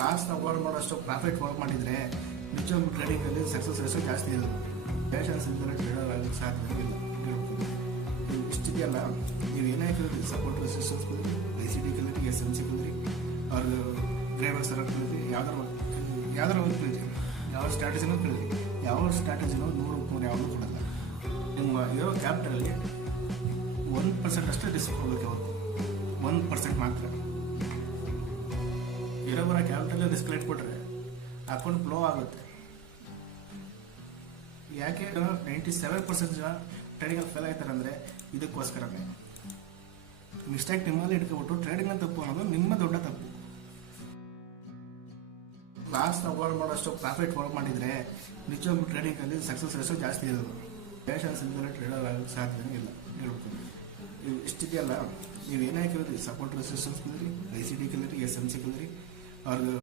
Loss avoid ಮಾಡೋಷ್ಟು profit work ಮಾಡಿದರೆ ನಿಜವಾಗ್ಲೂ ಟ್ರೇಡಿಂಗಲ್ಲಿ ಸಕ್ಸಸ್ ರೇಷೋ ಜಾಸ್ತಿ ಇರೋದು. ಪೇಷನ್ಸ್ ಇದ್ದರೆ ಟ್ರೇಡರ್ ಆಗಲಿಕ್ಕೆ ಸಾಧ್ಯ ಇಲ್ಲ. ಇಷ್ಟಿದೆಯಲ್ಲ, ನೀವು ಏನೇ ಕಲಿದ್ರಿ, ಸಪೋರ್ಟ್ ರೆಸಿಸ್ಟೆನ್ಸ್ ಕಲಿದ್ರಿ, ICD ಕಲಿದ್ರಿ, SMC ಕಲಿದ್ರಿ, ಅವ್ರಿಗೆ ಡ್ರೈವರ್ ಸರ್ ಕಲಿದ್ರಿ, ಯಾವ್ದಾರ ಒಂದು ಕಲಿದ್ರಿ, ಯಾವ ಸ್ಟ್ರಾಟಜಿನೂ ಕಲಿದ್ರಿ. ಯಾವ ಸ್ಟ್ರಾಟಜಿನೂ 100 ಯಾವುದೂ ಕೊಡಲ್ಲ. ನಿಮ್ಮ ಇರೋ ಕ್ಯಾಪಿಟಲಲ್ಲಿ 1% ಅಷ್ಟೇ ರಿಸ್ಕ್ ಕೊಡಬೇಕು. ಅವತ್ತು 1% ಮಾತ್ರ ಇರೋ ಬರೋ ಕ್ಯಾಪಿಟಲ್ ರಿಸ್ಕ್ ರೇಟ್ ಕೊಟ್ಟರೆ ಅಕೌಂಟ್ ಫ್ಲೋ ಆಗುತ್ತೆ. ಯಾಕೆ 97% ಜನ ಟ್ರೇಡಿಂಗಲ್ಲಿ ಫೇಲ್ ಆಯ್ತಾರೆ ಅಂದರೆ ಇದಕ್ಕೋಸ್ಕರನೇ. ಮಿಸ್ಟೇಕ್ ನಿಮ್ಮಲ್ಲಿ ಇಟ್ಕೊಬಿಟ್ಟು ಟ್ರೇಡಿಂಗ್ನ ತಪ್ಪು ಅನ್ನೋದು ನಿಮ್ಮ ದೊಡ್ಡ ತಪ್ಪು. ಲಾಸ್ ಅವಾಯ್ಡ್ ಮಾಡೋಷ್ಟು ಪ್ರಾಫಿಟ್ ವರ್ಕ್ ಮಾಡಿದರೆ ನಿಜವಾಗ್ಲೂ ಟ್ರೇಡಿಂಗಲ್ಲಿ ಸಕ್ಸಸ್ ರೇಷೋ ಜಾಸ್ತಿ ಇರೋದು. ಪೇಷನ್ಸ್ ಇದ್ದರೆ ಟ್ರೇಡರ್ ಆಗಲಿಕ್ಕೆ ಸಾಧ್ಯ ಇಲ್ಲ. ಹೇಳ್ಬೋದು ಇಷ್ಟಿದೆಯಲ್ಲ, ನೀವು ಏನೇ ಕಲಿದ್ರಿ, ಸಪೋರ್ಟ್ ರೆಸಿಸ್ಟೆನ್ಸ್ ಕಲಿದ್ರಿ, ICD ಕಲಿದ್ರಿ, SMC ಕಲಿದ್ರಿ, ಅವ್ರಿಗೆ